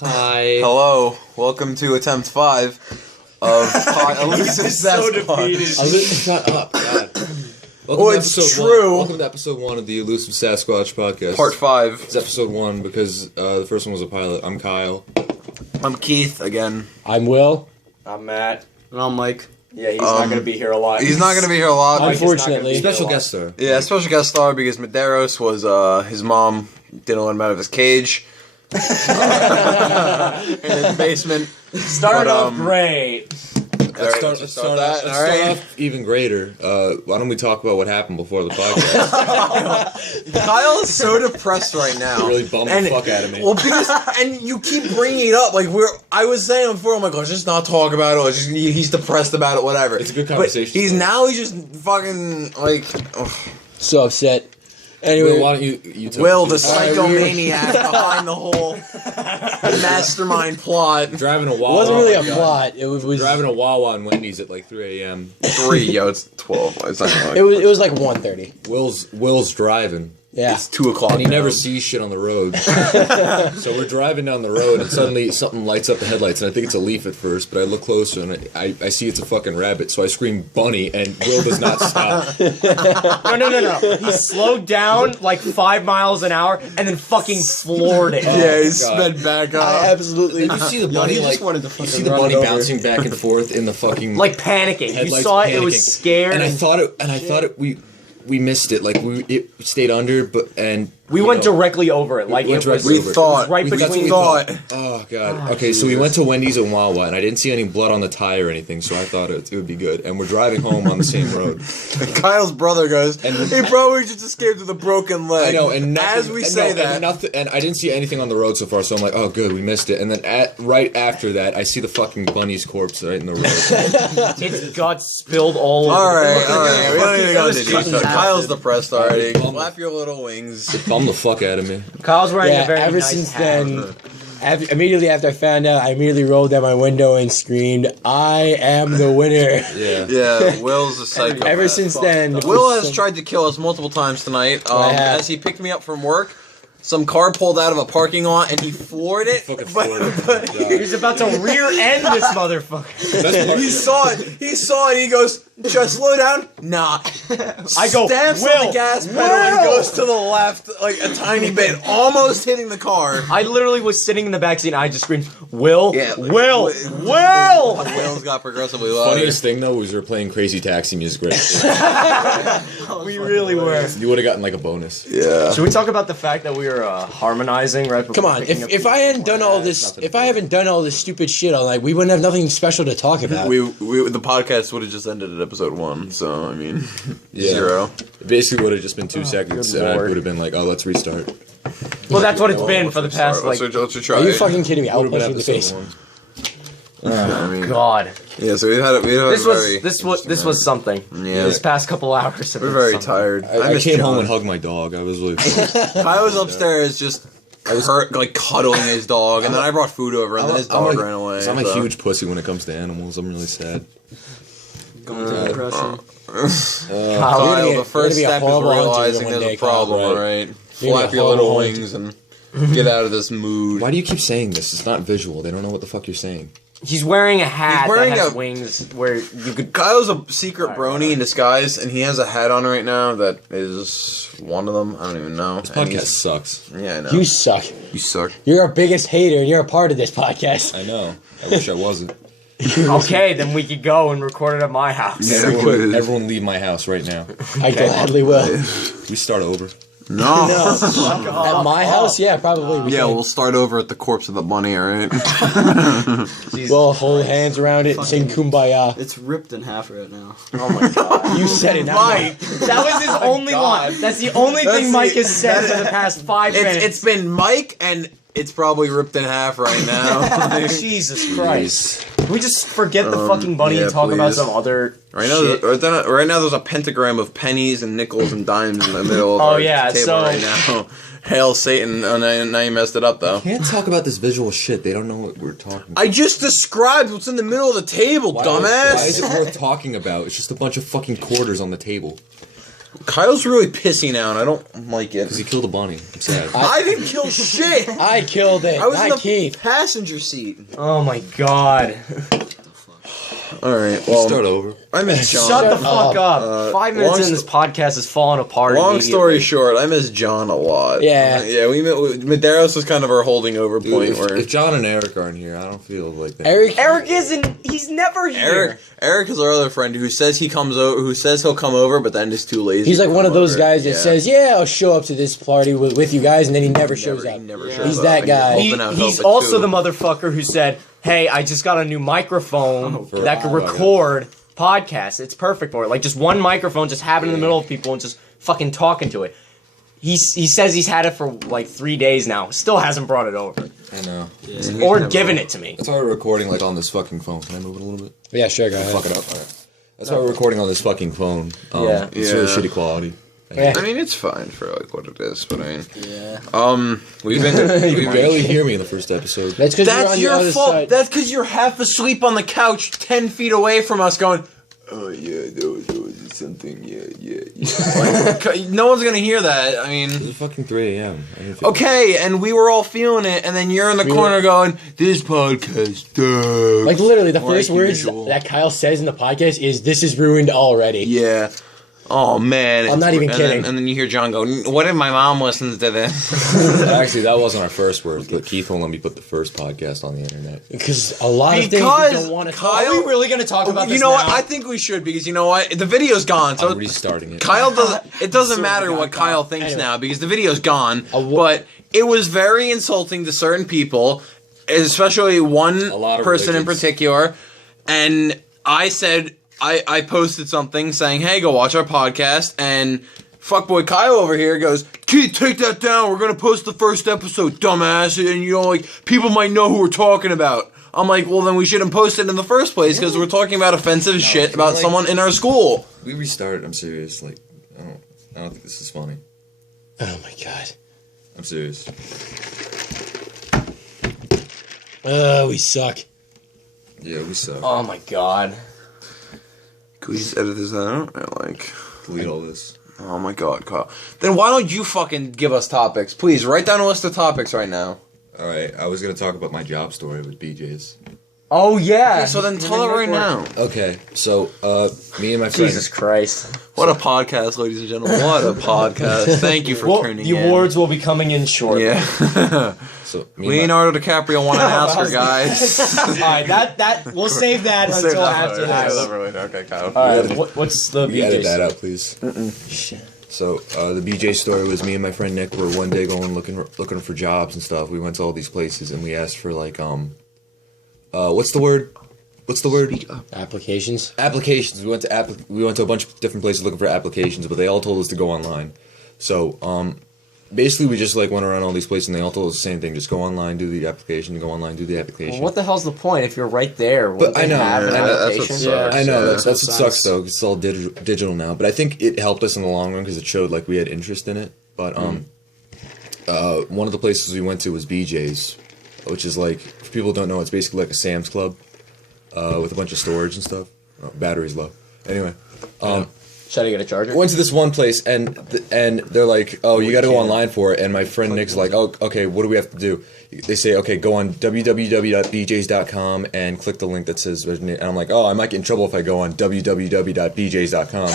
Hi. Hello. Welcome to attempt 5 of Elusive Sasquatch. Shut up, God. It's true. Welcome to episode 1 of the Elusive Sasquatch podcast. Part 5. It's episode 1 because the first one was a pilot. I'm Kyle. I'm Keith again. I'm Will. I'm Matt. And I'm Mike. Yeah, he's not going to be here a lot. He's not going to be here a lot. Unfortunately. Special guest star. Yeah, special guest star because Medeiros was, his mom didn't let him out of his cage. In his basement. Start off great. Let's start off even greater. Why don't we talk about what happened before the podcast? Kyle is so depressed right now. It really bummed the fuck out of me. Well, because and you keep bringing it up. Like I was saying before, I'm like, let's just not talk about it. Let's just, he's depressed about it. Whatever. It's a good conversation. But he's just fucking like. Ugh. So upset. Anyway, Will, why don't you tell Will, us? the psychomaniac behind the whole mastermind plot. Driving a it Wawa. wasn't really a plot. It was Driving a Wawa and Wendy's at like 3 a.m. 3, yo, it's 12. It's not like, it was like 1:30. Will's driving. Yeah. It's 2 o'clock. And he now. never sees shit on the road. So we're driving down the road and suddenly something lights up the headlights and I think it's a leaf at first, but I look closer and I see it's a fucking rabbit, so I scream bunny and Will does not stop. No. He slowed down like 5 miles an hour and then fucking floored it. Yeah, he God. sped back up. I absolutely. You see the bunny he like just wanted to you fucking see the run bunny it over. bouncing back and forth in the fucking Like panicking. You headlights saw it, panicking. it was scared. And I thought we missed it. Like it stayed under, but we went directly over it. Like went it was, directly We over it. thought. right we between- thought. Oh god. Okay, so we went to Wendy's and Wawa, and I didn't see any blood on the tire or anything, so I thought it would be good. And we're driving home on the same road. Kyle's brother goes, And- he probably just escaped with a broken leg. I know, and nothing, as we say that, and I didn't see anything on the road so far, so I'm like, oh good, we missed it. And then right after that, I see the fucking bunny's corpse right in the road. its guts spilled all over. all right. We don't need to go into Fucking detail. Kyle's depressed already. Bum- Flap your little wings. It bummed the fuck out of me. Kyle's wearing Yeah. a very Ever nice since hat. then, immediately after I found out, I immediately rolled down my window and screamed, "I am the winner!" Yeah. Yeah, Will's a psychopath. Ever since then, Will has tried to kill us multiple times tonight. I have. As he picked me up from work, some car pulled out of a parking lot and he floored it. Fucking floored it. He's about to rear end this motherfucker. Best part- He saw it. He goes, "Should I slow down?" Nah. I go, Stamps on Will, the gas pedal and Will! goes to the left like a tiny bit, almost hitting the car. I literally was sitting in the backseat and I just screamed, Will, Yeah, like, Will, Will! Will's got progressively louder. Funniest thing though was we were playing Crazy Taxi music right. We really were. You would have gotten like a bonus. Yeah. Should we talk about the fact that we were harmonizing right before come on, picking up if the- I hadn't done all this, nothing if to I do. haven't done all this stupid shit, we wouldn't have nothing special to talk about. The podcast would have just ended at episode 1, so I mean, Yeah. 0. It basically would have just been 2 seconds, good and I lord. would have been like, "Oh, let's restart." Well, that's what it's been for the past, like, Let's try. Are you fucking kidding me? I'll Would have punch been you in the episode face. 1. I mean, God. yeah. So we had a very. This was something. Yeah. This past couple hours. have We're been very something. tired. I miss came John. home and hugged my dog. I was really. I was upstairs just like cuddling his dog, and then I brought food over, and then his dog ran away. I'm a so. huge pussy when it comes to animals. I'm really sad. Going through depression. Kyle, You're the first gonna be a step is horrible hunter realizing one there's day, a problem, Kyle, alright? You're gonna Flap be your a little horrible wings and get out of this mood. Why do you keep saying this? It's not visual. They don't know what the fuck you're saying. He's wearing a hat He's wearing that has a- wings where you could. Kyle's a secret brony in disguise, and he has a hat on right now that is one of them. I don't even know. This podcast sucks. Yeah, I know. You suck. You suck. You're our biggest hater, and you're a part of this podcast. I know. I wish I wasn't. Okay, then we could go and record it at my house. Yeah. Everyone leave my house right now. I gladly will. We start over. No. At my house, yeah, probably. We Yeah, can. we'll start over at the corpse of the bunny, alright? We'll hold hands around it and sing Kumbaya. It's ripped in half right now. Oh my god. You said it, not Mike! That was his only one. That's the only That's thing Mike the- has said for the past 5 minutes. It's been Mike, and it's probably ripped in half right now. Jesus Christ. Can we just forget the fucking bunny yeah, and talk about please. some other Right now, shit? right now, there's a pentagram of pennies and nickels and dimes in the middle of our yeah, table so- right now. Hail Satan! Oh, now you messed it up, though. Can't talk about this visual shit. They don't know what we're talking about. I just described what's in the middle of the table, dumbass. Why is it worth talking about? It's just a bunch of fucking quarters on the table. Kyle's really pissy now, and I don't like it. Because he killed a bunny. I'm sad. I didn't kill shit. I killed it. I was in the Keith. passenger seat. Oh my god. All right, We'll start over. I miss John. Shut the fuck up. 5 minutes long in, this podcast is falling apart. Long story immediately. short, I miss John a lot. Yeah. Yeah, we met. Medeiros was kind of our holding over Dude, point. if, where if John and Eric aren't here, I don't feel like that. Eric isn't. He's never here. Eric is our other friend who says he comes over, who says he'll come over, but then is too lazy. He's like to one come of those over. guys that says, "Yeah, I'll show up to this party with you guys," and then he never shows up. He never Yeah. shows He's up, that and you're guy. hoping out He's hope also too. the motherfucker who said, "Hey, I just got a new microphone that could record podcasts. It's perfect for it. Like just one microphone, just have it in the middle of people and just fucking talking to it." He says he's had it for like 3 days now. Still hasn't brought it over I know. or given it to me. That's why we're recording like on this fucking phone. Can I move it a little bit? Yeah, sure, go ahead. Fuck it up. All right. That's why we're recording on this fucking phone. Yeah. It's really Yeah. shitty quality. Yeah. I mean, it's fine for like what it is, but I mean, Yeah. we've been. You barely hear me in the first episode. That's because you're on That's the your other fault. side. That's because you're half asleep on the couch, 10 feet away from us, going. Oh yeah, there was something. Yeah. Like, no one's gonna hear that. I mean. It's fucking 3 a.m. I didn't feel- Okay, and we were all feeling it, and then you're in the corner going, "This podcast sucks." Like literally, the Or first like words usual. that Kyle says in the podcast is, "This is ruined already." Yeah. Oh man. I'm not even kidding. And then you hear John go, "What if my mom listens to this?" Actually, that wasn't our first words, but Keith won't let me put the first podcast on the internet. Because a lot of things we Because don't want to Kyle- talk. Are we really gonna talk about You this know now? what? I think we should because you know what? The video's gone, so I'm restarting it. Kyle doesn't. It doesn't matter God, what Kyle. Kyle thinks Anyway. now because the video's gone. wa- But it was very insulting to certain people, especially one A lot of person in religions. particular. And I said I posted something saying, "Hey, go watch our podcast." And fuckboy Kyle over here goes, "Kid, take that down. We're gonna post the first episode, dumbass." And you know, like people might know who we're talking about. I'm like, well, then we shouldn't post it in the first place because we're talking about offensive shit about like- someone in our school. We restarted. I'm serious. Like, I don't think this is funny. Oh my god. I'm serious. Oh, we suck. Yeah, we suck. Oh my god. Can we just edit this out? Like, Delete all this. oh my god, Kyle. Then why don't you fucking give us topics? Please, write down a list of topics right now. All right, I was gonna talk about my job story with BJ's. Oh yeah. Okay, so then tell it right now. Okay, so me and my friend. Jesus Christ. What a podcast, ladies and gentlemen. What a podcast. Thank you for Well, tuning the in. awards will be coming in shortly. Yeah. So me and Leonardo DiCaprio won an Oscar, guys. Alright, that we'll save that Save until that after for later. this. Save that for later. Okay, Kyle. Alright, what's the You edit BJ that story? out, please. Shit. So the BJ story was me and my friend Nick were one day going looking for jobs and stuff. We went to all these places and we asked for like what's the word? Applications. Applications. We went to a bunch of different places looking for applications, but they all told us to go online. So basically we just like went around all these places and they all told us the same thing: just go online, do the application, go online, do the application. Well, what the hell's the point if you're right there? But I know, Have an I know, that's what application? sucks. I know Yeah, that's what makes sucks sense. though. 'Cause it's all digital now, but I think it helped us in the long run because it showed like we had interest in it. But one of the places we went to was BJ's, which is like, for people who don't know, it's basically like a Sam's Club with a bunch of storage and stuff. Oh, battery's low. Anyway, Should I get a charger? went to this one place and they're like, oh, you got to go online for it. And my friend Nick's like, oh, okay, what do we have to do? They say, okay, go on www.bjs.com and click the link that says, and I'm like, oh, I might get in trouble if I go on www.bjs.com.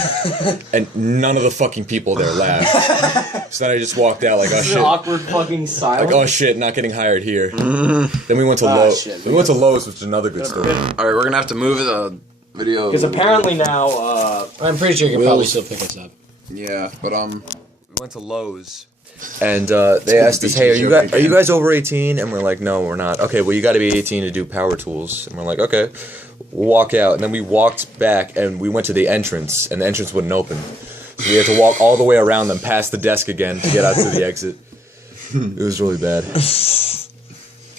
And none of the fucking people there laughed. So then I just walked out like, oh This is shit. an awkward fucking silence. Like, oh shit, not getting hired here. Then we went to Lowe's. shit. We went to Lowe's, which is another good story. Alright, we're gonna have to move the video. Because apparently now, I'm pretty sure you can probably still pick us up. Yeah, but We went to Lowe's, and they asked us, "Hey, are you guys over 18?" And we're like, "No, we're not." Okay, well, you got to be 18 to do power tools. And we're like, "Okay." We'll walk out, and then we walked back, and we went to the entrance, and the entrance wouldn't open. So we had to walk all the way around them, past the desk again, to get out to the exit. It was really bad.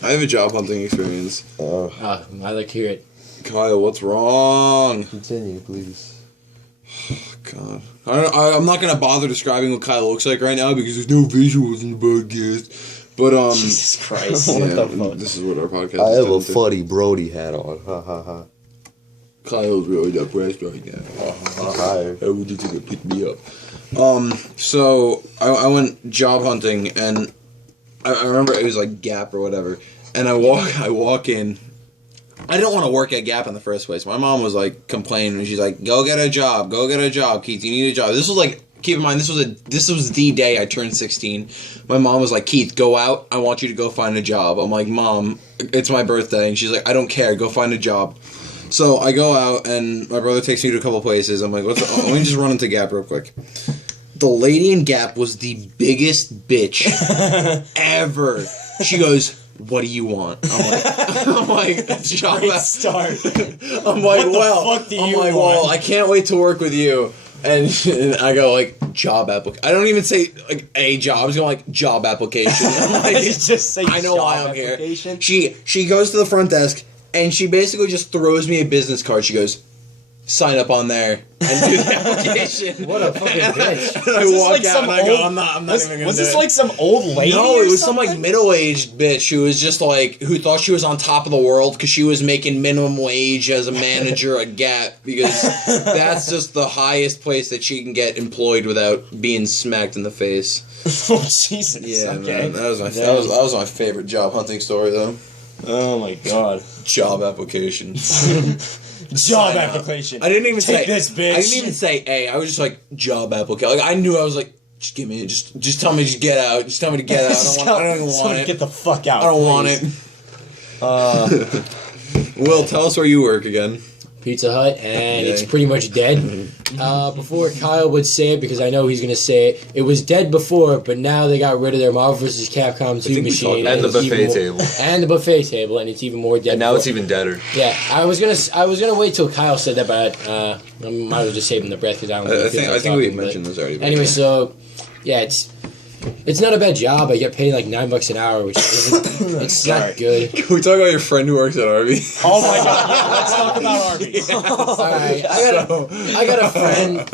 I have a job hunting experience. I like to hear it. Kyle, what's wrong? Continue, please. God. I'm not gonna bother describing what Kyle looks like right now because there's no visuals in the podcast. But Jesus Christ. yeah, What the fuck? this is what our podcast I is have a down to. Fuddy Brody hat on. Ha ha ha. Kyle's really depressed right now. I'm tired. How would you think to pick me up? So I went job hunting, and I remember it was like Gap or whatever, and I walk in. I didn't want to work at Gap in the first place. My mom was like complaining, and she's like, "Go get a job, Keith. You need a job." This was like, keep in mind, this was the day I turned 16. My mom was like, "Keith, go out. I want you to go find a job." I'm like, "Mom, it's my birthday," and she's like, "I don't care. Go find a job." So I go out, and my brother takes me to a couple places. I'm like, let me just run into Gap real quick. The lady in Gap was the biggest bitch ever. She goes, "What do you want?" I'm like, job. Great start. I'm like, well, I can't wait to work with you. And I go like, job application. I don't even say like a job. I was going like job application. I'm like, Just say I know why job I'm application. here. She goes to the front desk and she basically just throws me a business card. She goes, "Sign up on there and do the application." What a fucking bitch. And I walk out and I go, I'm not even gonna Was do this it. like some old lady? No, or it was some something? like middle-aged bitch who was just like, who thought she was on top of the world because she was making minimum wage as a manager at Gap, because that's just the highest place that she can get employed without being smacked in the face. Oh Jesus! Yeah, okay. man, that was my favorite job hunting story though. Oh my god. Job application. Job application. I didn't even Take say this, bitch. I didn't even say A. I was just like job application. Like I knew I was like, just give me it. Just tell me to get out. Just tell me to get out. I don't even want Someone it. Get the fuck out. I don't please. want it. Will, tell us where you work again. Pizza Hut, and Yeah. it's pretty much dead. Before Kyle would say it, because I know he's going to say it, it was dead before, but now they got rid of their Marvel vs. Capcom 2 think we machine. talked about and the it's even buffet more- table. And the buffet table, and it's even more dead. And now it's before- even deader. Yeah, I was gonna wait till Kyle said that, but I might as well just save him the breath because I don't. Really I think we mentioned this already. but- Anyway, so yeah, it's not a bad job. I get paid like $9 an hour, which isn't. It's not good. Can we talk about your friend who works at Arby's? Oh my god! Yeah, let's talk about Arby's. Alright, I got a friend.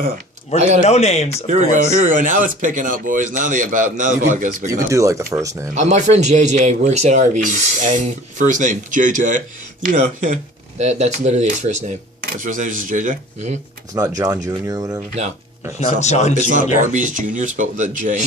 No names. Here we go. Now it's picking up, boys. Now the podcast is You picking could up. do like the first name. My friend JJ works at Arby's, and First name JJ. You know, yeah. that's literally his first name. His first name is just JJ. It's not John Jr. or whatever. No. Not John It's not Jr. Arby's Jr. spelled with a J.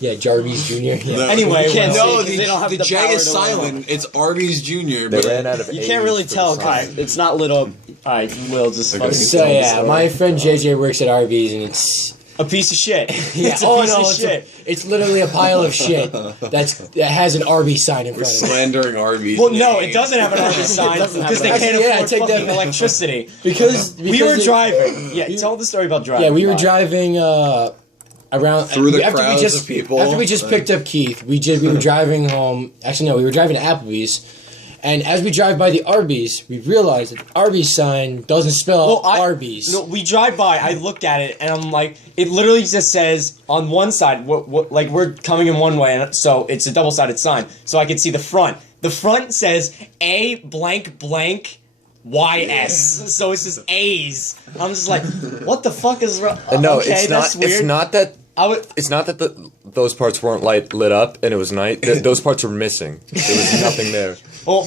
Yeah, Jarvis Jr. Yeah. Anyway, can't well, No, say 'cause they don't have the the J power is to silent. It's Arby's Jr. They But ran out of. You A's can't really for the tell sign. because it's not lit up. Alright, Will just fucking So tell the yeah, story. my friend JJ works at Arby's, and it's a piece of shit. yeah. It's a piece of it's shit. it's literally a pile of shit that has an Arby's sign in we're front of it. slandering Arby's. Well, no, it doesn't have an Arby's sign doesn't have because they an can't Arby's. Yeah, afford take that fucking back. electricity. Because We were they- driving. Yeah, tell the story about driving. Yeah, we were by. driving around Through the after crowds we just of people. after we just picked up Keith. We were driving home. Actually, no, we were driving to Applebee's, and as we drive by the Arby's, we realized that the Arby's sign doesn't spell Arby's. No, we drive by. I look at it and I'm like, it literally just says on one side, like we're coming in one way, and so it's a double-sided sign. So I can see the front. The front says A blank blank YS. So it's just A's. I'm just like, what the fuck is wrong? No, okay, it's not. that's weird. It's not that. I would. It's not that those parts weren't lit up and it was night. Those parts were missing. There was nothing there. Well,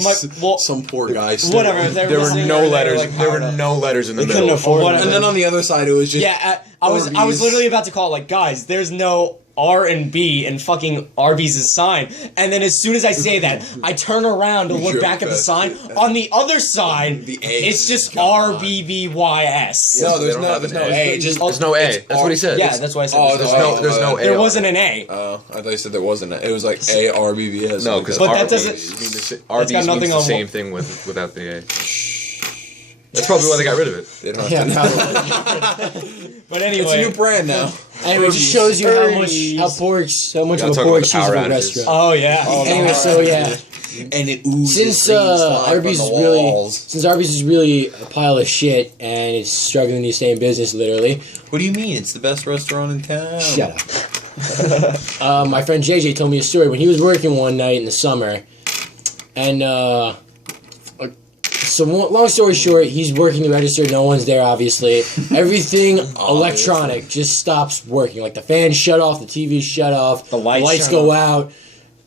Some poor guy. whatever. There were no letters. There were no letters in the couldn't middle. afford it. And then on the other side, it was just Yeah, I was Arby's. literally about to call like, guys, there's no R and B in fucking Arby's' sign. And then as soon as I say that, I turn around to look Sure, back at the fast. sign. On the other side, The A. it's just Come on. RBBYS. No, there's They don't no, have there's an no A. A. Just There's no A. That's what he said. Yeah, that's why I said Oh, There's no A. there on wasn't it. an A. Oh, I thought you said there wasn't. It was like ARBBS. No, because But that Arby's doesn't- means got Arby's nothing means the on same what- thing without the A. That's probably why they got rid of it. They don't Yeah, have to. probably. But It's a new anyway. brand now. Anyway, it just shows you how much of a talk poor about the cheese Power of a outages. restaurant. Oh yeah. Anyway, so yeah, And it oozes since green slime Arby's from is the really walls. since Arby's is really a pile of shit and it's struggling to stay in business, literally. What do you mean? It's the best restaurant in town. Shut up. My friend JJ told me a story when he was working one night in the summer, and so long story short, he's working the register. No one's there, obviously. Everything electronic just stops working. Like the fans shut off, the TV's shut off, The lights shut go out,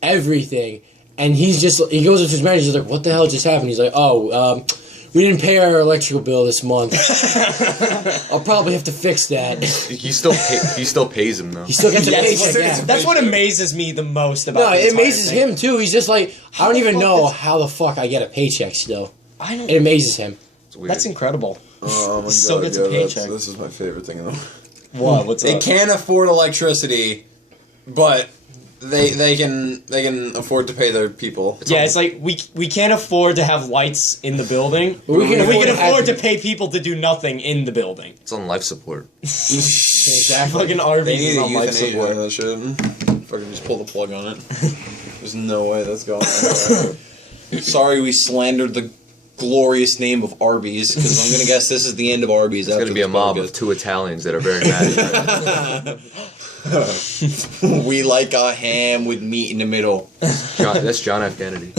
everything. And he goes up to his manager. He's like, "What the hell just happened?" He's like, "Oh, We didn't pay our electrical bill this month. I'll probably have to fix that. He still pays him though. He still gets a That's paycheck. what, Yeah. that's what amazes me the most about No, the it entire amazes thing. him too. He's just like, I don't even fuck know does- how the fuck I get a paycheck still. I don't. It amazes him. It's weird. That's incredible. Oh my Still god, gets a paycheck. This is my favorite thing in the world. What? What's They up? can't afford electricity, but they can afford to pay their people. Yeah, it's like we can't afford to have lights in the building. But we can We can afford afford to have- pay people to do nothing in the building. It's on life support. Exactly. Fucking They Arby's need is a on life euthanasia support. that shit. Fucking just pull the plug on it. There's no way that's going anywhere. Sorry we slandered the glorious name of Arby's, because I'm gonna guess this is the end of Arby's. There's gonna be a mob of 2 Italians that are very mad at you. We like a ham with meat in the middle. That's John F. Kennedy.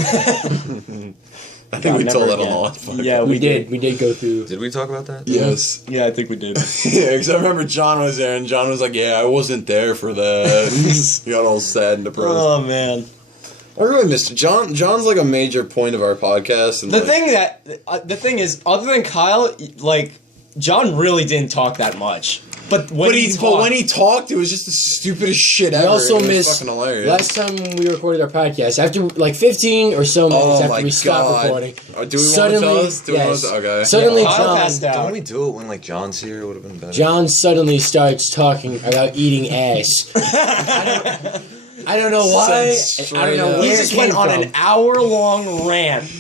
I think we never told that on again. the last podcast. Yeah, We did. We did go through. Did we talk about that? Yes. Yeah, I think we did. Yeah, because I remember John was there, and John was like, "Yeah, I wasn't there for that." He got all sad and depressed. Oh man. I really missed John. John's like a major point of our podcast. And The like, thing is, other than Kyle, like John really didn't talk that much. But when he talked, it was just the stupidest shit ever. We also It was missed fucking hilarious. last time we recorded our podcast. After like 15 or so minutes Oh after my we stopped God. recording, Do we want to suddenly, tell us? Do we want yes, to? Okay. suddenly Kyle John, passed out. Don't we do it when like John's here? It would have been better. John suddenly starts talking about eating ass. I don't know why. I don't know up. where He it just came went on from. an hour-long rant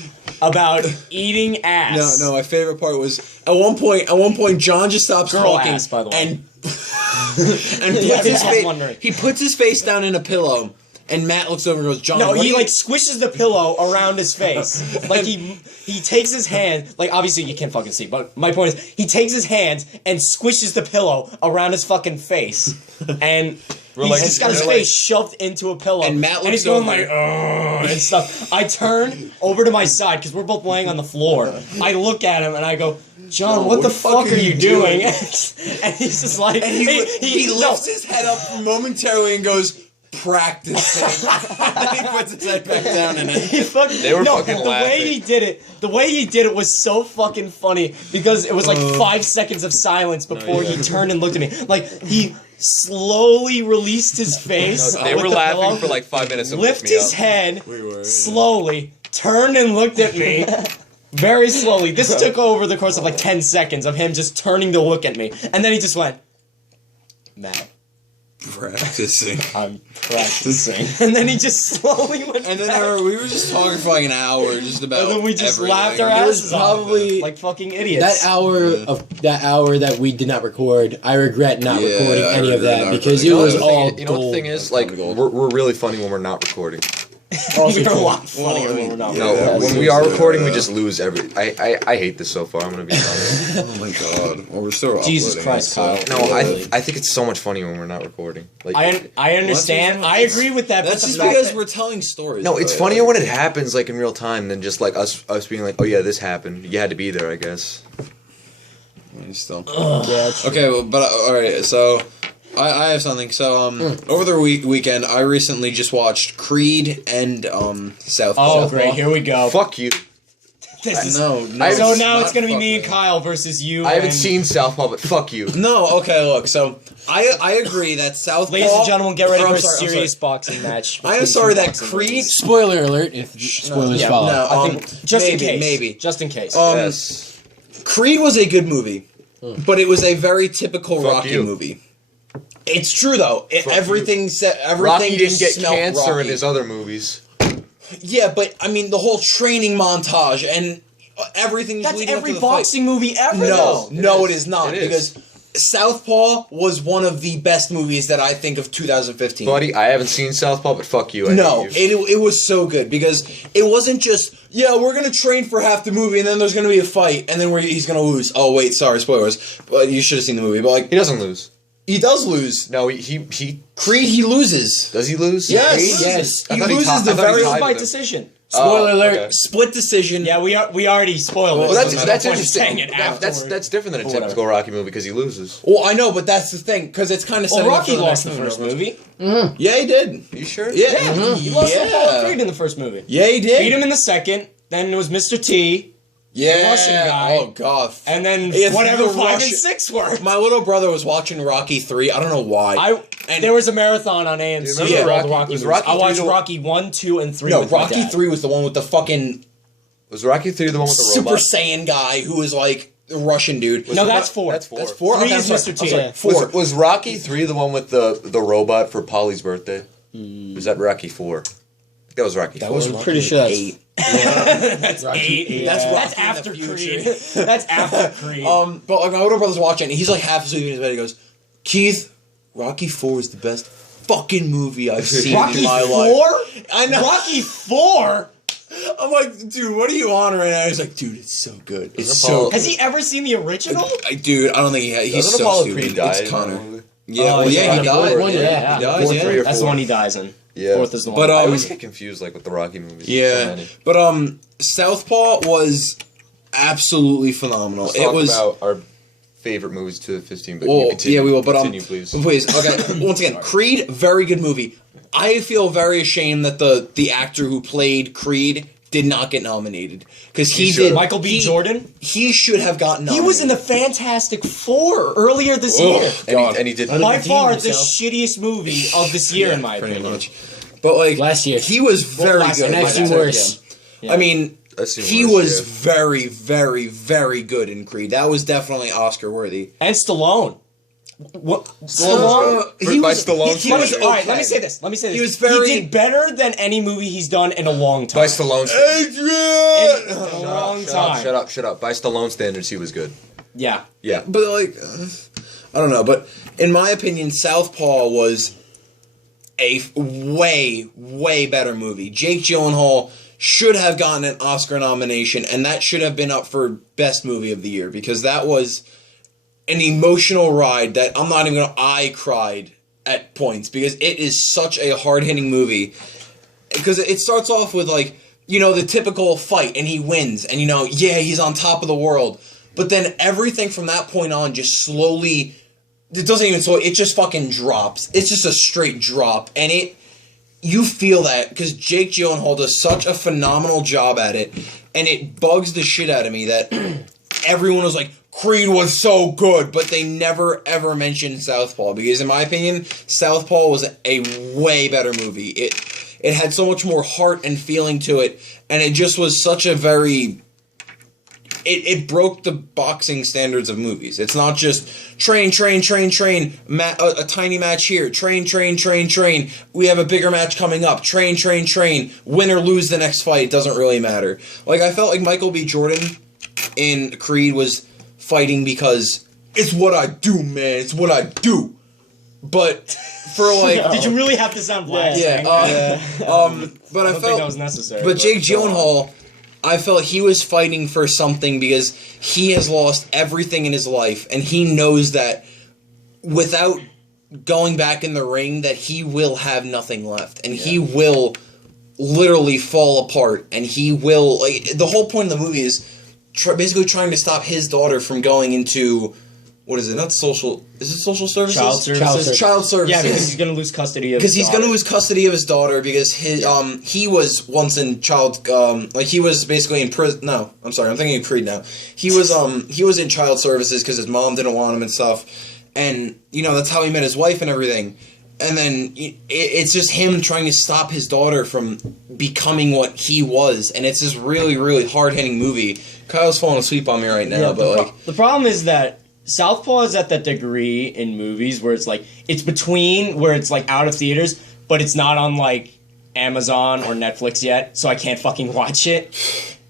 about eating ass. No, my favorite part was at one point, John just stops Girl talking ass, by the way. and Yeah, puts I'm wondering. he puts his face down in a pillow, and Matt looks over and goes, "John, No, what he are you-" like squishes the pillow around his face. Like he takes his hand, like obviously you can't fucking see, but my point is he takes his hand and squishes the pillow around his fucking face. And he's just got his face shoved into a pillow. And Matt he's looks going over- like, "Ugh," and stuff. I turn over to my side because we're both laying on the floor. I look at him and I go, John, what the fuck are you doing? And he's just like, And he no. lifts his head up momentarily and goes, "Practicing." And he puts his head back down in it. They were no, fucking the way laughing. the way he did it was so fucking funny because it was like 5 seconds of silence before he turned and looked at me. Like he slowly released his face. They with were the laughing pillow, for like 5 minutes and lift woke me his up. head We were. slowly, turned and looked at me. Very slowly. This took over the course of like 10 seconds of him just turning to look at me. And then he just went, Matt, Practicing. I'm practicing. And then he just slowly went And then back. we were just talking for like an hour, just about. And then we just everything. laughed our It was asses off. probably Like fucking idiots. that hour that we did not record. I regret not Yeah, recording I any of regret that not because it recording. was all You know what the gold. thing is? That's Like, gold. we're really funny when we're not recording. We're a lot funnier Well, I when we're not. No, Yeah, when we are seriously, recording, we just lose every. I hate this so far. I'm gonna be honest. Oh my god. Well, we're still Jesus uploading Christ, it, so- Kyle. No, I think it's so much funnier when we're not recording. Like, I understand. I agree with that. That's but just the fact because that- we're telling stories. no, it's about funnier it. when it happens like in real time than just like us being like, oh yeah, this happened. You had to be there, I guess. Still. Yeah, it's- Okay, well, but all right. So, I have something. So, over the weekend, I recently just watched Creed and Southpaw. Oh, great. Here we go. Fuck you. This is, No, so now it's not gonna be me and fucking- Kyle versus you. I haven't and- seen Southpaw, but fuck you. No, okay, look. So, I agree that Southpaw. Ladies and gentlemen, get ready or, for I'm a sorry, I'm serious sorry. boxing match. I am between sorry two that boxing Creed. ladies. Spoiler alert! If spoilers Yeah, follow. No, I think just maybe, in case. maybe. Just in case. Yes. Creed was a good movie, but it was a very typical Fuck Rocky you. movie. It's true though. Everything everything Rocky didn't just get smelled cancer Rocky. in his other movies. Yeah, but I mean the whole training montage and everything. That's leading up every to the fight. boxing movie ever, No, though. no, it is not It is. because Southpaw was one of the best movies that I think of 2015. Buddy, I haven't seen Southpaw, but fuck you. I No, hate you. it was so good because it wasn't just we're gonna train for half the movie and then there's gonna be a fight and then he's gonna lose. Oh wait, sorry, spoilers. But you should have seen the movie. But like He doesn't lose. he does lose. No, he Creed, he loses. does he lose? Yes, Yes. I He thought he loses tied- the I thought he very tied by with him. decision. Spoiler Oh, alert! okay. split decision. Yeah, we already spoiled Well, it. Well, so that's there's no point in interesting. saying it That's afterwards. different than a Or whatever. typical Rocky movie because he loses. Well, I know, but that's the thing because it's kind of Well, setting up Rocky for the lost next the first movie. Yeah, he did. You sure? Yeah, He lost to Apollo yeah. Creed in the first movie. Yeah, he did. Beat him in the second. Then it was Mr. T. Yeah. Russian guy. Oh god. And then Yeah, whatever the 5 Russian- and 6 were. My little brother was watching Rocky 3. I don't know why. There was a marathon on AMC Do you remember called Rocky- Rocky was movies. Rocky I watched 3 the- Rocky 1, 2, and 3 No, with my Rocky dad. 3 was the one with the fucking Was Rocky 3 the one with the Super robot? Saiyan guy who was like a Russian dude. No, that's 4. That's 4. That's 4? 3 Okay, is I'm Mr. sorry. T. I'm sorry. Yeah. 4. Was Rocky 3 the one with the robot for Polly's birthday? Was that Rocky 4? I think that was Rocky 4. That was I'm pretty sure that's 8. That's Rocky- 8. That's Rocky That's in the after future. Creed. That's after Creed. But like my older brother's watching, and he's like half asleep in his bed. He goes, "Keith, Rocky 4 is the best fucking movie I've seen Rocky in my 4? life." I know. Rocky 4? I'm like, dude, what are you on right now? He's like, dude, it's so good. It's Doesn't so Apollo- good. Has he ever seen the original? Dude, I don't think he's Doesn't so Apollo stupid. Creed die It's in that Connor. movie? Yeah, Oh, well, yeah, yeah, he he died. died. He Yeah. dies, 4, yeah. 3 or That's the 4. one he dies in. Yeah. 4th is the one. But, I always get confused like with the Rocky movies. Yeah, So many. but Southpaw was absolutely phenomenal. Let's It talk was about our favorite movies to 15. But well, you continue, yeah, we will. But continue, please. Okay. Once again, Creed, very good movie. I feel very ashamed that the actor who played Creed did not get nominated because he should. did. Michael B. Jordan? He should have gotten He nominated. was in the Fantastic Four earlier this year. And he did. By redeem far the himself. shittiest movie of this year, in my pretty opinion. much. But like Last year. he was very last good. year, in I've seen that. worse. Yeah. I mean, I've seen he worse, was yeah. very, very, very good in Creed. That was definitely Oscar worthy. And Stallone. What? He By was. Stallone He standards. was All right, okay. let me say this. He was very- He did better than any movie he's done in a long time. By Stallone standards. In a long time. Shut up. By Stallone standards, he was good. Yeah. Yeah. But like, I don't know. But in my opinion, Southpaw was a way, way better movie. Jake Gyllenhaal should have gotten an Oscar nomination, and that should have been up for Best Movie of the Year because that was an emotional ride that I'm not even gonna. I cried at points because it is such a hard hitting movie. Because it starts off with like, you know, the typical fight, and he wins, and you know, yeah, he's on top of the world. But then everything from that point on just slowly, it doesn't even slow, it just fucking drops. It's just a straight drop. And you feel that because Jake Gyllenhaal does such a phenomenal job at it. And it bugs the shit out of me that everyone was like, Creed was so good, but they never ever mentioned Southpaw. Because in my opinion, Southpaw was a way better movie. It had so much more heart and feeling to it. And it just was such a very... It broke the boxing standards of movies. It's not just train, a tiny match here, train, we have a bigger match coming up, train, win or lose the next fight, it doesn't really matter. Like, I felt like Michael B. Jordan in Creed was fighting because it's what I do, man, it's what I do. But for like... Did you really have to sound black? Yeah, but I I don't felt... think that was necessary. But Jake Gyllenhaal, I felt he was fighting for something because he has lost everything in his life, and he knows that without going back in the ring, that he will have nothing left, and he will literally fall apart, and he will... Like, the whole point of the movie is basically trying to stop his daughter from going into... What is it? Not social... Is it social services? Child services. Child services. Yeah, because he's gonna lose custody of. Because he's going to lose custody of his daughter because his he was once in child like he was basically in prison. No, I'm sorry, I'm thinking of Creed now. He was in child services because his mom didn't want him and stuff, and you know that's how he met his wife and everything. And then it's just him trying to stop his daughter from becoming what he was, and it's this really really hard hitting movie. Kyle's falling asleep on me right now, Yeah, but like the problem is that Southpaw is at that degree in movies where it's like it's between where it's like out of theaters, but it's not on like Amazon or Netflix yet, so I can't fucking watch it.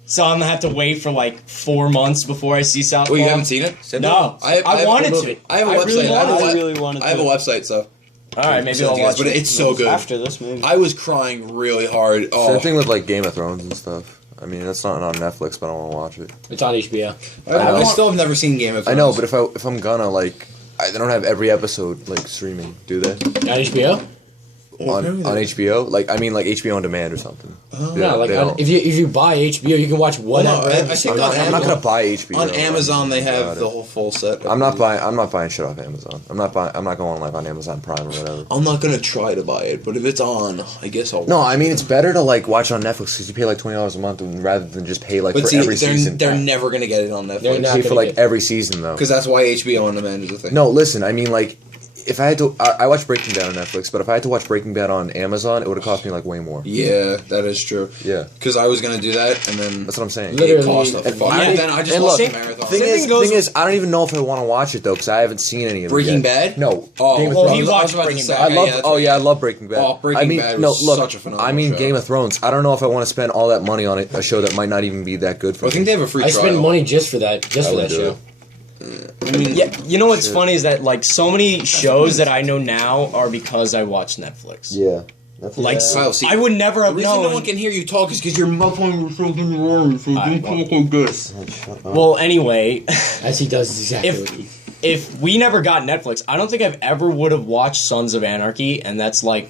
So I'm gonna have to wait for like 4 months before I see Southpaw. well, you haven't seen it? No, I wanted to. I have a really website. wanted I to. really wanted I have a to. website, so All right, maybe I'll watch but it. it's so good. After this movie. I was crying really hard. Oh, Same thing with like Game of Thrones and stuff. I mean, that's not on Netflix, but I want to watch it. It's on HBO. I still have never seen Game of Thrones. I know, but if I'm gonna like, they don't have every episode like streaming, do they? On HBO? on HBO. Like I mean, like HBO on demand or something. No, like if you buy HBO, you can watch whatever. I think I'm not gonna buy HBO on Amazon. They have the whole full set. I'm not buying shit off Amazon. I'm not going like on Amazon Prime or whatever. I'm not gonna try to buy it, but if it's on, I guess I'll. No, I mean it's better to like watch on Netflix because you pay like $20 a month rather than just pay like for every season. They're never gonna get it on They're Netflix not Pay for gonna like get- every season though. because that's why HBO on demand is a thing. No, listen. I mean like. If I had to, I watch Breaking Bad on Netflix, but if I had to watch Breaking Bad on Amazon, it would have cost me like way more. Yeah, that is true. Yeah, Because I was gonna do that, and then that's what I'm saying. Literally- it cost a fuck. Yeah. Then I just And watched look, the marathon. Thing is, I don't even know if I want to watch it though because I haven't seen any of it. Breaking yet. Bad? No. Oh, Game of well, Thrones. he I was watched about to Breaking say, Bad. I love. that's Oh right. yeah, I love Breaking Bad. Oh, Breaking I mean, Bad no, was look. such a phenomenal I mean, show. Game of Thrones. I don't know if I want to spend all that money on it, a show that might not even be that good for I me. think they have a free I trial. spent money just for that would do show. it. I mean, Yeah, you know what's funny is that like so many shows that I know now are because I watch Netflix. Yeah. Like Kyle, see, I would never have the reason known. no one can hear you talk is because your mouthphone is fucking wrong. So don't talk like this. Well, anyway, As he does exactly. if we never got Netflix, I don't think I've ever would have watched Sons of Anarchy, and that's like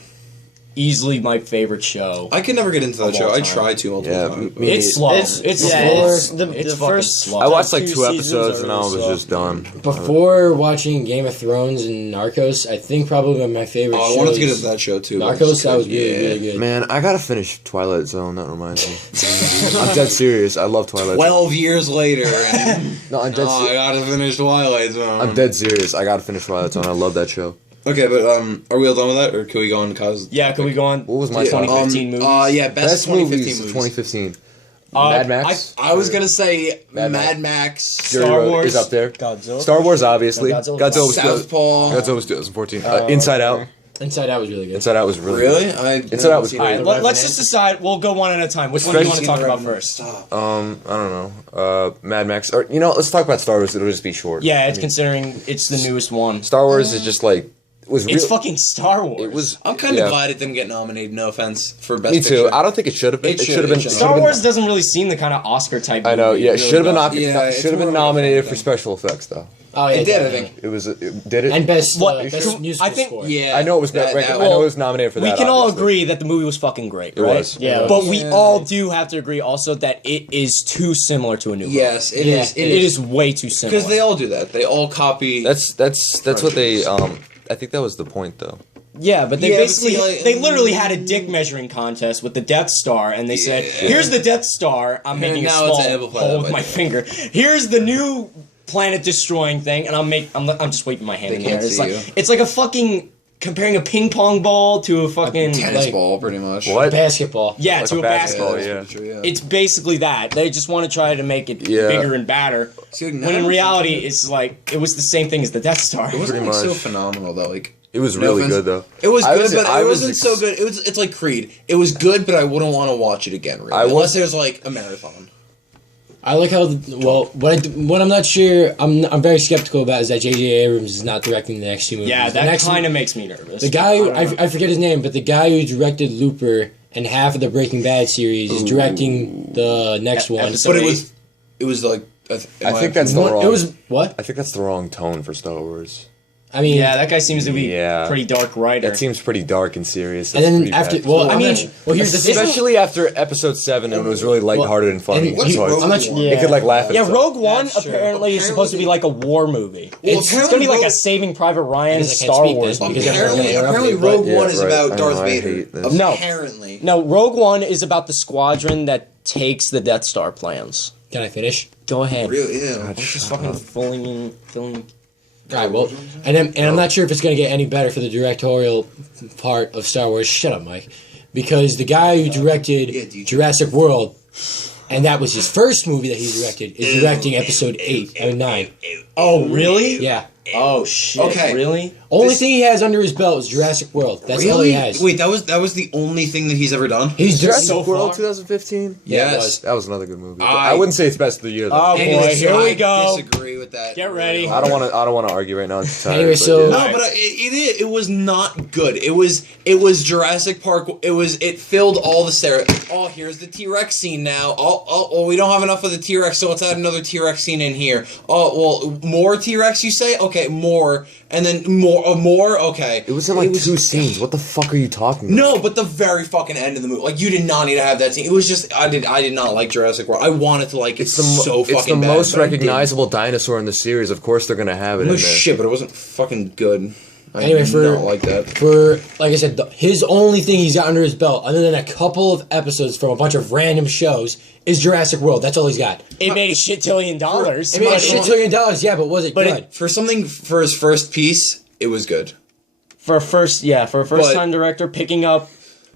easily my favorite show. I can never get into that Of show. all I time. tried to multiple Yeah, times. me- It's slow. It's- It's yeah, slow. it's the It's fucking fucking slow. I watched like Two 2 seasons episodes are and I was really just done. Before watching Game of Thrones and Narcos, I think probably my favorite Oh, I shows. wanted to get into that show too. but Narcos, it's that was good. really, really good. Man, I gotta finish Twilight Zone. That reminds me. I'm dead serious. I love Twilight Zone. 12 years later, and No, I'm dead. I gotta finish Twilight Zone. I'm dead serious. I gotta finish Twilight Zone. I love that show. Okay, but are we all done with that, or can we go on to Kyle's? Yeah, can we go on? What was my 2015 movies? Yeah, best 2015 movies. movies. 2015. Mad Max. I was gonna say Mad Mad, Max. Max, Fury Star Road Wars. is up there. Godzilla. Star Wars, obviously. No, Godzilla. Godzilla was Southpaw. Godzilla was 2014. Inside Out. Inside Out was really good. Inside Out was really Really? Good. Inside Out was All great. All right, let's just decide. We'll go one at a time. Which one do you want to talk about first? I don't know. Mad Max. Or let's talk about Star Wars. It'll just be short. Yeah, it's considering it's the newest one. Star Wars is just like was It's real. fucking Star Wars. It was. I'm kind of yeah. glad it didn't get nominated. No offense for best. Me too. Picture. I don't think it should have been. It It should- should have been. it should. Star Wars doesn't really seem the kind of Oscar type. I know. movie. Yeah, It it really should have been. doesn't. Yeah, it's Should have more been of a nominated thing. for special effects though. Oh, yeah, It did, I definitely. think. It was. Did it? And best, What- best musical I think- score. Yeah, I know it was. that- right, that- I know it was nominated for We that. can all obviously. agree that the movie was fucking great, It right? was. Yeah. But we Yeah. all do have to agree also that it is too similar to a new movie. Yes, it Yeah. is. It is way too similar. because they all do that. They all copy. That's what they. I think that was the point though. Yeah, but they Yeah, but basically see, like, they literally had a dick measuring contest with the Death Star, and they said, "Here's the Death Star. I'm making a now it's small amplified hole that with way. my finger. Here's the new planet destroying thing, and I'm just waving my hand They in the air. can't It's see like you. it's like a fucking comparing a ping pong ball to a fucking tennis like, ball, pretty much. What? Basketball. yeah, Like to a a basketball, basketball. yeah. It's basically that. They just want to try to make it Yeah. bigger and badder. See, like, When in now- reality, it's like it was the same thing as the Death Star. It wasn't Pretty like so much. phenomenal though. Like It was no really offense. good though. It was I good, was- but I it was wasn't so good. It's like Creed. It was good, but I wouldn't want to watch it again. Really, I was- unless there's like a marathon. I like how what I'm not sure I'm very skeptical about is that J.J. Abrams is not directing the next two movies. Yeah, The that next kind of makes me nervous. the guy I don't know. I forget his name, but the guy who directed Looper and half of the Breaking Bad series is directing the next one. episode- But So it was like I think that's the What- wrong. it was what? I think that's the wrong tone for Star Wars. I mean, Yeah, that guy seems to be Yeah. pretty dark writer. That seems pretty dark and serious. and That's then pretty after, bad. well, I I mean, mean, well, here's the thing. Especially after episode 7, and it was really lighthearted and funny. and What's he- Rogue I'm not One? sure. It could like laugh at Yeah, itself. Rogue One That's true. apparently is supposed to be like a war movie. Well, It's gonna be like apparently a Saving Private Ryan I guess I can't Star speak Wars this movie. because apparently, everyone's apparently interrupted, Rogue Yeah, One is right. about I Darth know, I Vader. hate this. No. Apparently. No, Rogue One is about the squadron that takes the Death Star plans. Can I finish? Go ahead. Really? Yeah. I'm just fucking filling. All right, well, and I'm not sure if it's going to get any better for the directorial part of Star Wars. Shut up, Mike. Because the guy who directed Yeah, DJ. Jurassic World, and that was his first movie that he directed, is directing episode 8 and 9. Oh, really? Yeah. Oh shit. Okay. Really? Only This- thing he has under his belt is Jurassic World. That's all he has. Wait, that was the only thing that he's ever done. He's Jurassic just World far? 2015? Yeah, it Yes. was. That was another good movie. But I- I wouldn't say it's best of the year though. Oh boy, Anyways, here we I go. disagree with that. Get ready. I don't want to argue right now. It's tired, Anyway, but so- yeah. No, but it was not good. It was Jurassic Park. It filled all the Oh, here's the T-Rex scene now. Oh, we don't have enough of the T-Rex, so let's add another T-Rex scene in here. Oh, well, more T-Rex, you say? Okay. okay, more, and then more, okay. It was in like 2 scenes. What the fuck are you talking about? No, but the very fucking end of the movie, like you did not need to have that scene. It was just I did not like Jurassic World. I wanted to like it so fucking It's the bad, most but I didn't. recognizable dinosaur in the series. Of course, they're gonna have it No in there. shit, but it wasn't fucking good. I Anyway, did not like that. For like I said, his only thing he's got under his belt, other than a couple of episodes from a bunch of random shows, is Jurassic World. That's all he's got. It made a shit $1 billion. It made a shit $1 yeah, but was it But good? For his first piece, it was good. For a first time director picking up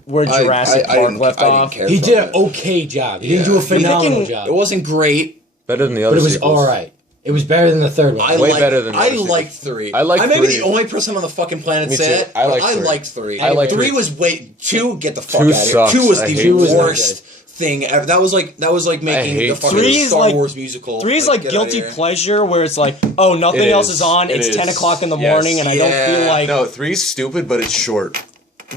where Jurassic Park left off. He did an okay job. He didn't do a phenomenal job. It wasn't great. Better than the But other it was sequels. alright. It was better than the third one. Way better than the I other liked sequels. 3. I liked I may be 3. the only person on the fucking planet Me say too. it. I but liked I 3. liked 3. I liked 3 3. was way 2. Get the fuck 2 out of here. sucks. 2 was I the hate it. worst thing ever. That was like making hate the fucking 3 is Star like- Wars musical. 3 is like get outta guilty here. pleasure where it's like, oh, nothing It else is. is on. It It's is. 10 o'clock in the Yes. morning, and I don't feel Yeah. like. No, 3's stupid, but it's short.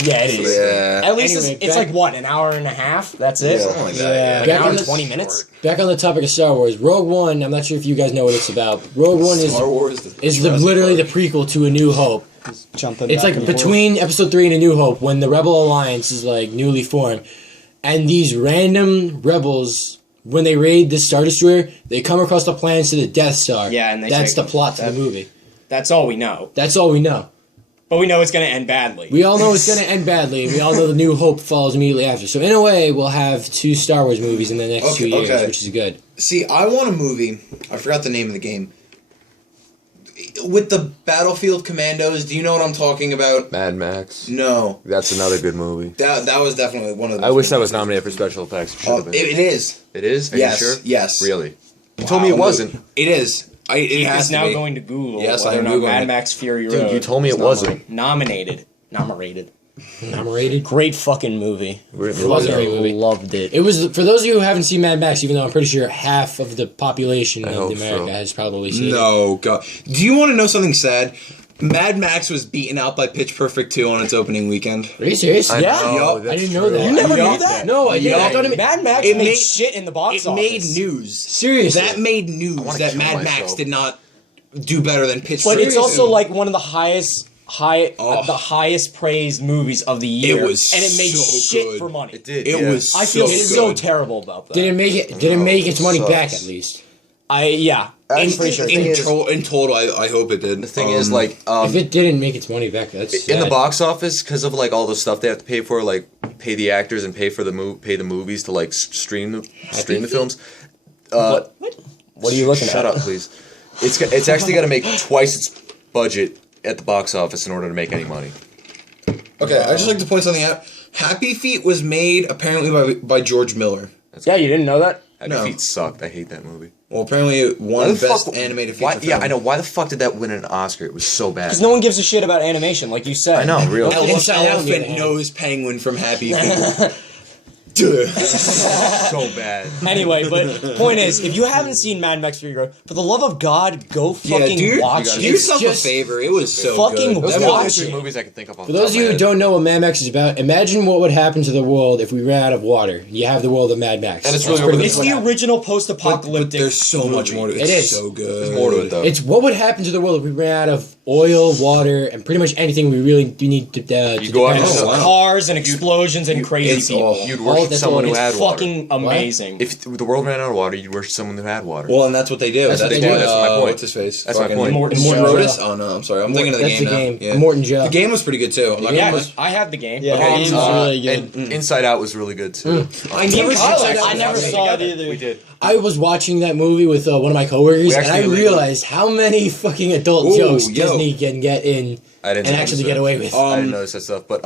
Yeah, it is. Yeah. At least Anyway, it's back- like what, an hour and a half? That's it? Something like that, Like yeah. an Back hour on and the- 20 minutes? Back on the topic of Star Wars, Rogue One, I'm not sure if you guys know what it's about. Rogue One Star Wars is literally the prequel to A New Hope. Jumping It's back like and forth. between Episode 3 and A New Hope, when the Rebel Alliance is like newly formed. And these random rebels, when they raid the Star Destroyer, they come across the plans to the Death Star. Yeah, and they that's take the plot to that- the movie. That's all we know. That's all we know. But we know it's going to end badly. We all know it's going to end badly. We all know the New Hope follows immediately after. So in a way, we'll have 2 Star Wars movies in the next 2 years, okay. which is good. See, I want a movie. I forgot the name of the game. With the Battlefield Commandos, do you know what I'm talking about? Mad Max. No. That's another good movie. That was definitely one of the I wish that was nominated for special effects. It should have been. It is. It is? Are Yes. you sure? Yes. Really? You told me it wasn't. It is. It has He's to now be. going to Google Yes, whether I'm or not Googling Mad it. Max Fury Dude, Road you told me it is wasn't. nominated. Nominated. Great fucking movie. It was a great movie. Loved it. It was, for those of you who haven't seen Mad Max, even though I'm pretty sure half of the population I of hope America so. has probably seen it. No, God. Do you want to know something sad? Mad Max was beaten out by Pitch Perfect 2 on its opening weekend. Are you serious? Yeah. know, Yup. that's I didn't know true. that. You never Yup. knew that? No, I didn't. I thought it Mad Max it made made- shit in the box It made office. news. Seriously. That made news wanna that kill Mad Max myself. did not do better than Pitch But Perfect. it's also 2. like one of the Oh. the highest praised movies of the year. It was and it made so shit good. for money. It did. It yeah. was I feel so good. terrible about that. Did it make it? Did it make its money back at least? I'm pretty sure. In total, I hope it did. The thing is, like, If it didn't make its money back, that's in the sad. box office, because of like all the stuff they have to pay for, like pay the actors and pay for the pay the movies to like stream the films. What are you looking Shut at? up, please. It's actually got to make twice its budget at the box office in order to make any money. Okay, I just like to point something out. Happy Feet was made apparently by George Miller. Yeah, you didn't know that? Happy No. Feet sucked. I hate that movie. Well, apparently it Why won the best fuck- animated Why, feature yeah, film. I know. Why the fuck did that win an Oscar? It was so bad. Because no one gives a shit about animation, like you said. I know, real. Inside Out, Elephant yeah. nose penguin from Happy Feet. Duh. so bad. Anyway, but point is, if you haven't seen Mad Max Fury Road, for the love of God, go fucking watch do it. yourself just a favor. It was so fucking good. Those That are the only watch 3 it. movies I can think of. Off For the those top of you my who head. don't know what Mad Max is about, imagine what would happen to the world if we ran out of water. You have the world of Mad Max. And it's That's really pretty over much It's what the happened. original But post-apocalyptic. there's so much more to it. It It's is. so good. There's more to it though. It's what would happen to the world if we ran out of oil, water, and pretty much anything we really do need to You go out depend and on. wow. Cars and explosions and crazy it's people. all- You'd Oh, worship that's someone all- who had It's water. fucking amazing. If the world ran out of water, you'd worship someone who had water. Well, and that's what they do. That's what they why, do. That's my point. What's his face? That's my Fucking point. Morton Rodas? Joe. Oh no, I'm sorry. I'm thinking of the That's game the now. game. Yeah. Morton Joe. The game was pretty good too. I'm not Yeah, gonna lie. I have the game. Yeah, Okay. the game's really good. And Inside Out was really good too. I Me never and Kyle, Inside Out I was never awesome. saw it either. We did. I was watching that movie with one of my coworkers, We and I actually realized how many fucking adult Ooh, jokes yo. Disney can get in I didn't and notice actually that. get away with. I didn't notice that stuff, but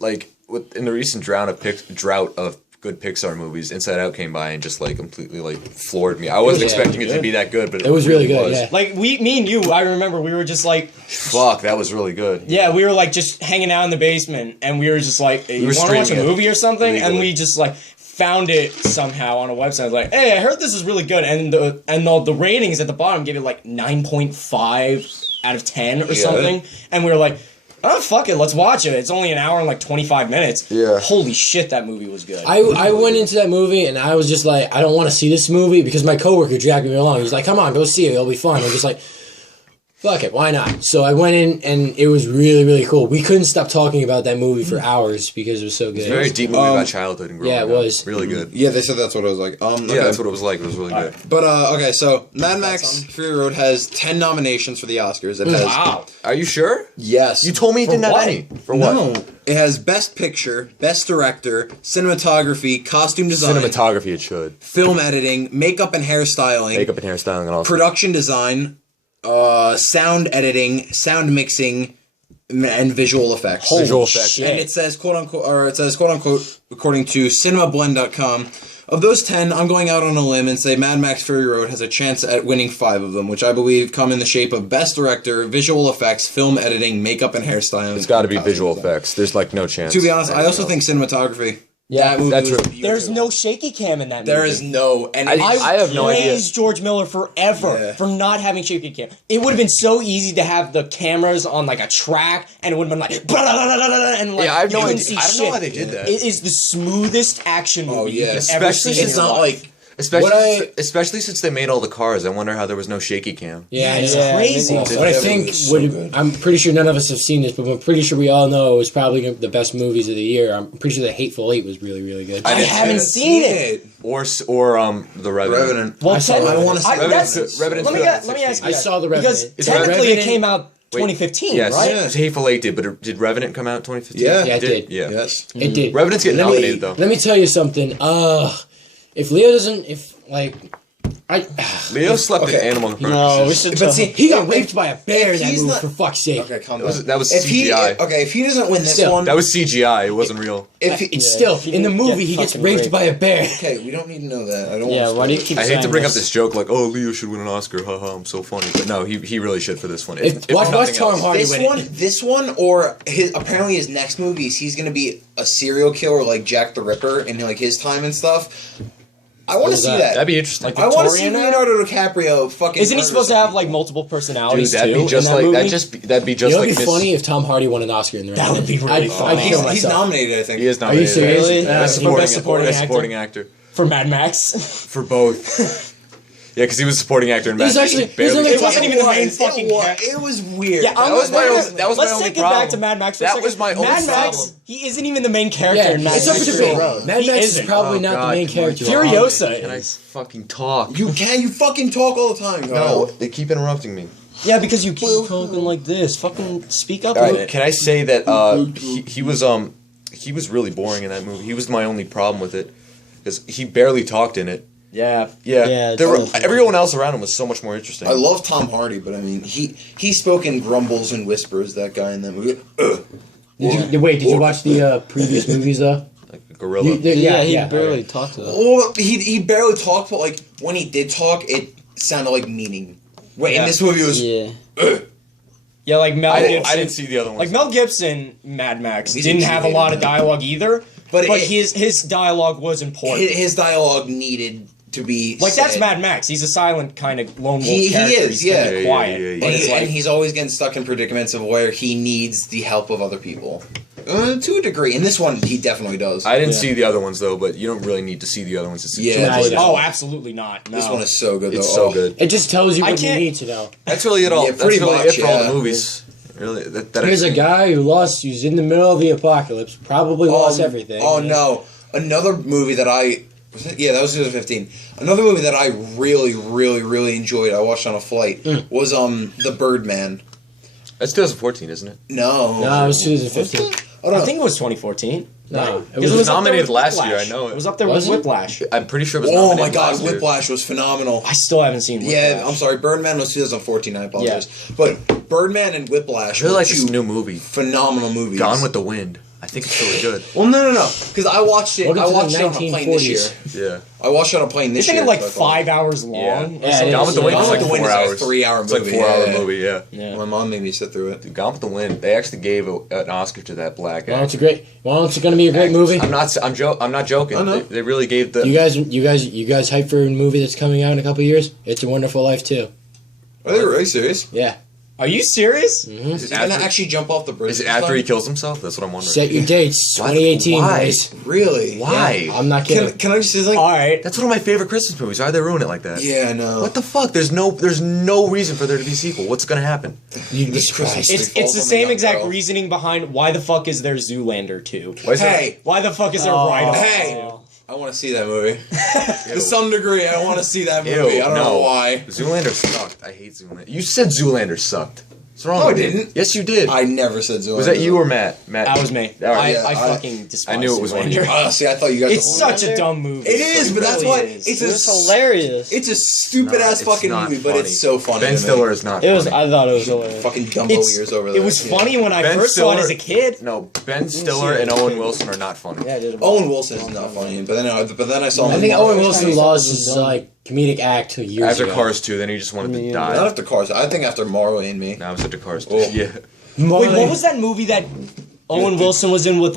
like in the recent drought of good Pixar movies, Inside Out came by and just like completely like floored me. I wasn't Yeah, expecting it to be that good, but It was really good, was. yeah. Like me and you, I remember we were just like, Fuck, that was really good. yeah, we were like just hanging out in the basement, and we were just like, you were want to watch a streaming it movie or something? And legally. we just like found it somehow on a website. Like, hey, I heard this is really good, and the ratings at the bottom gave it like 9.5 out of 10 or something, and we were like, oh fuck it, let's watch it. It's only an hour and like 25 minutes. Yeah. Holy shit, that movie was good. I went into that movie and I was just like, I don't want to see this movie because my coworker dragged me along. He's like, come on, go see it. It'll be fun. I'm just like, fuck it, why not? So I went in, and it was really, really cool. We couldn't stop talking about that movie for hours because it was so good. It's a very deep movie about childhood and growing yeah, it up. was. Really good. Yeah, they said that's what it was like. Okay. Yeah, that's what it was like. It was really good. But okay, so Mad Max Fury Road has 10 nominations for the Oscars. It has Wow. Are you sure? yes. You told me it didn't have what? any. For what? No, it has Best Picture, Best Director, Cinematography, Costume Design, Cinematography, it should. Film Editing, Makeup and Hairstyling, Makeup and hairstyling and all. Production Design, Sound Editing, Sound Mixing, and Visual Effects. Visual effects. And it says quote unquote, according to cinemablend.com, of those 10, I'm going out on a limb and say Mad Max Fury Road has a chance at winning 5 of them, which I believe come in the shape of Best Director, Visual Effects, Film Editing, Makeup and Hairstyling. It's got to be Costume visual design. effects. There's like no chance. To be honest, I also think cinematography. Yeah, that movie that's was true. beautiful. There's no shaky cam in that movie. There is no, and I have no idea. praised George Miller forever Yeah. for not having shaky cam. It would have been so easy to have the cameras on like a track, and it would have been like, blah, blah, blah, blah, blah, and like Yeah, I have you no couldn't idea. see I don't know shit. why they did that. It is the smoothest action movie yeah. you can ever Especially see. in it's your not life. like Especially since they made all the cars. I wonder how there was no shaky cam. Yeah, it's yeah. crazy. But I That think movie was so good. I'm pretty sure none of us have seen this, but I'm pretty sure we all know it was probably the best movies of the year. I'm pretty sure The Hateful Eight was really, really good. I haven't seen it. Or The Revenant. Revenant. Well, I saw technically- Revenant. I wanna see that's- Revenant. let me ask you I that. saw The Because Revenant. Is technically Revenant- it came out Wait, 2015, Yes, right? Yeah. Hateful Eight did, but did Revenant come out in 2015? Yeah. Yeah, it did. Yeah. Yes. It did. Revenant's getting Let me- nominated though. Let me tell you something. If Leo doesn't, Leo slept in Okay. animal No, carcasses. we should. But see, he got raped by a bear in that he's movie, not- for fuck's sake. Okay, calm That was- down. that was if he, CGI. okay, if he doesn't win this Still, one, That was CGI. It wasn't real. if he, It's still, he in the didn't movie, get he gets fucking raped raped. by a bear. okay, we don't need to know that. I don't. Yeah, want why do you keep I hate saying to bring up this? this joke like, oh, Leo should win an Oscar. Haha, I'm so funny. But no, he really should for this one. Watch nothing Tom else. Hardy This win one, it. or apparently his next movie is he's gonna be a serial killer like Jack the Ripper in like his time and stuff. I want to is see that? that. That'd be interesting. Like I want to see Victorian era? Leonardo DiCaprio fucking. Isn't he murder supposed to some have like people. multiple Dude, personalities that'd too? be just in that like movie? that'd be You just know, like it'd be Miss- funny if Tom Hardy won an Oscar in the That would be really I'd funny. kill He's myself. nominated, I think. He is Are you nominated. serious? Really? Best For best supporting best actor? supporting actor For Mad Max. for both. Yeah, because he was a supporting actor in Mad He's Max. actually- He barely- he's It wasn't even the main It fucking was- character. It was weird. Yeah, That was my only- that was my Let's only take it problem. back to Mad Max for a That second. was my only Mad Max, problem. he isn't even the main character Yeah, in Mad it's up Max for Fury debate. Road. Mad He Max is isn't. probably Oh, not God, the main come on. character. Furiosa Can I is. fucking talk? You fucking talk all the time. No, Kyle. they keep interrupting me. Yeah, because you keep talking like this. Fucking speak up a All little. right, can I say that he was really boring in that movie. He was my only problem with it, because he barely talked in it. Yeah. Yeah, Yeah, there were, it's- everyone else around him was so much more interesting. I love Tom Hardy, but I mean, he spoke in grumbles and whispers. That guy in that movie. Did you watch the previous movies though? like a gorilla. Yeah, he barely talked to that. Oh, he barely talked, but like when he did talk, it sounded like meaning. Wait, in this movie it was. Yeah. Yeah, like Mel Gibson. I didn't see the other ones. Like Mel Gibson, Mad Max, He's didn't have a lot of dialogue either. But But it- his dialogue was important. His dialogue needed to be Like that's said. Mad Max. He's a silent kind of lone wolf He character. is, He's yeah. kinda Yeah, quiet. yeah, yeah, But And, it's like, he's always getting stuck in predicaments of where he needs the help of other people. To a degree. In this one, he definitely does. I didn't see the other ones though, but you don't really need to see the other ones to see. Yeah, George no, Lucas. oh, absolutely not. No. This one is so good, though. It's so Oh. good. It just tells you I what you can't- need to know. That's really it all. Yeah, That's pretty really much, it for all yeah. the movies. Really, that Here's a guy who's in the middle of the apocalypse, probably lost everything. Oh no! Another movie that I yeah, that was 2015. Another movie that I really, really, really enjoyed. I watched on a flight was The Birdman. That's 2014, isn't it? No, No, it was 2015. I don't I know. think it was 2014. No, Right? it 'Cause was up there nominated with last year, Whiplash. I know it. It was up there Was with it? Whiplash. I'm pretty sure it was. Oh nominated my God, last year. Whiplash was phenomenal. I still haven't seen Whiplash. Yeah, I'm sorry. Birdman was 2014. I apologize, but Birdman and Whiplash I really were like this two new movie, phenomenal movies. Gone with the Wind. I think it's really good. Well, no, because I watched it. Welcome I to the watched it on a plane this year. 1940s. Yeah. I watched it on a plane this Isn't year. it like so I thought- 5 hours long? Yeah. or Yeah, something? it Gone with the Wind Gone is with like the Wind 4 is like a hours. 3-hour It's like movie, 4 hour yeah. movie. Yeah. Yeah. My mom made me sit through it. Dude, Gone with the Wind. They actually gave an Oscar to that black Well, actor. it's a great. Well, it's going to be a great movie. I'm not joking. I know. They really gave the. You guys hyped for a movie that's coming out in a couple years? It's a Wonderful Life too. Are you serious? Yeah. Are you serious? Is he gonna actually jump off the bridge? Is it this after he time? kills himself? That's what I'm wondering. Set your dates. 2018, Why? boys. Really? Why? I'm not kidding. Can I just say like? All right. That's one of my favorite Christmas movies. Why'd they ruin it like that? Yeah, no. What the fuck? There's no reason for there to be a sequel. What's gonna happen? You'd be This Christmas surprised. tree It's falls the on same young exact girl. reasoning behind why the fuck is there Zoolander 2? Why is Hey, Why the fuck is there Oh. Ride-Along Hey. 2? I want to see that movie. To some degree, I want to see that Ew, movie. I don't know no. why. Zoolander sucked. I hate Zoolander. You said Zoolander sucked. What's wrong No, I with you? didn't. Yes, you did. I never said Zoolander. Was that you or Matt? Matt. That was me. All right. yeah, I I- fucking despise I knew it was one of you. Zoolander. See, I thought you guys. It's such a dumb movie. It is, but that's really why is. it's It was hilarious. It's a stupid ass It's fucking not movie, but funny. it's so funny. Ben to me. Stiller is not It was. funny. I thought it was hilarious. Fucking Dumbo It's- ears over there. It was Yeah. funny when I Ben first saw it Stiller- as a kid. No, Ben Stiller and Owen Wilson are not funny. Yeah, I did. Owen Wilson is not funny, but then I saw him. I think in Owen Marvel. Wilson lost his like comedic act years After ago. Cars 2, then he just wanted to Not die. after Cars. I think after Marley and Me. Now I'm such a Cars 2. Oh. Yeah. Wait, what was that movie that Owen Wilson was in with